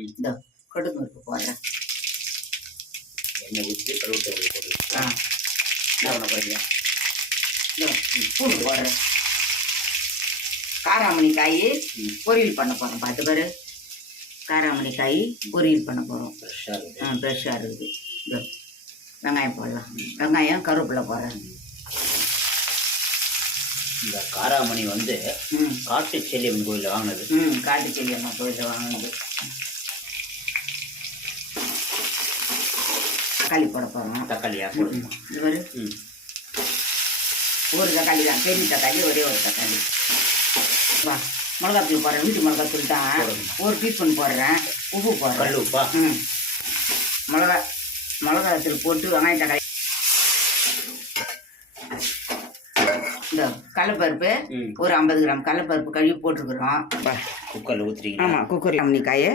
இந்த கடுகு போடுறேன். எண்ணெய் ஊற்றி கருவேப்பிலை போட்டு என்ன பண்ண போறீங்க? பூண்டு போடுறேன். காராமணி காய் பொரியல் பண்ண போகிறோம். பார்த்து பாரு, காராமணி காய் பொரியல் பண்ண போகிறோம். ஃப்ரெஷ்ஷாக இருக்குது. இதோ வெங்காயம் போடலாம். வெங்காயம் கருவேப்பிலை போடுறேன். இந்த காராமணி வந்து காட்டு செல்லியம்மன் கோயிலில் வாங்கினது. காட்டு செல்லியம்மன் கோயிலில் வாங்கினது. தக்காளி போட போகிறோம். தக்காளியா போடுங்க. இது ஒரு தக்காளி தான், பெரிய தக்காளி, ஒரே ஒரு தக்காளி. வா, மிளகாத்தூள் போடுறேன். வீட்டு மிளகாத்தூள் தான். ஒரு டீஸ்பூன் போடுறேன். உப்பு போடுறேன். கல் உப்பா? மிளகாத்தூள் போட்டு வெங்காயம் தக்காளி. இந்த கடலைப்பருப்பு ஒரு 50 கிராம் கடலைப்பருப்பு கழுவி போட்டுருக்குறோம். குக்கரில் ஊற்றுறீங்க? ஆமாம், குக்கரில் அம்னிக்காயை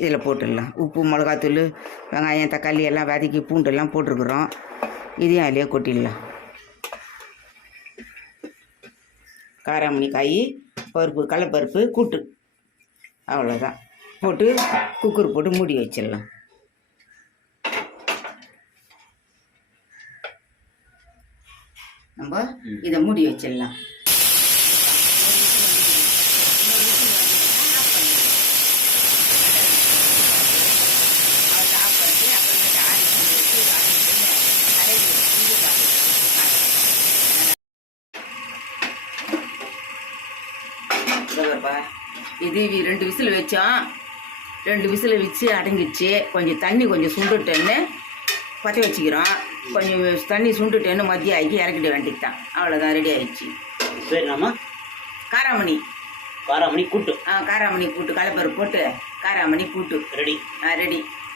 இதில் போட்டுடலாம். உப்பு, மிளகாத்தூள், வெங்காயம், தக்காளி எல்லாம் வதக்கி பூண்டெல்லாம் போட்டிருக்குறோம். இதையும் அதிலே கொட்டிடலாம். காராமணி காய், பருப்பு, கடலைப்பருப்பு கூட்டு, அவ்வளோதான். போட்டு குக்கர் போட்டு மூடி வச்சிடலாம். நம்ம இதை மூடி வச்சிடலாம். இது 2 விசில் வச்சோம். 2 விசில் வச்சு அடங்கிடுச்சு. கொஞ்சம் தண்ணி கொஞ்சம் சுண்டுட்டேன்னு பற்ற வச்சுக்கிறோம். கொஞ்சம் தண்ணி சுண்டுட்டேன்னு மதியம் ஆக்கி இறக்கிட வேண்டியது தான். அவ்வளோதான், ரெடி ஆகிடுச்சு. சரி, நம்ம காராமணி கூட்டு. காராமணி கூட்டு, கடலைப்பருப்பு போட்டு காராமணி கூட்டு ரெடி. ரெடி.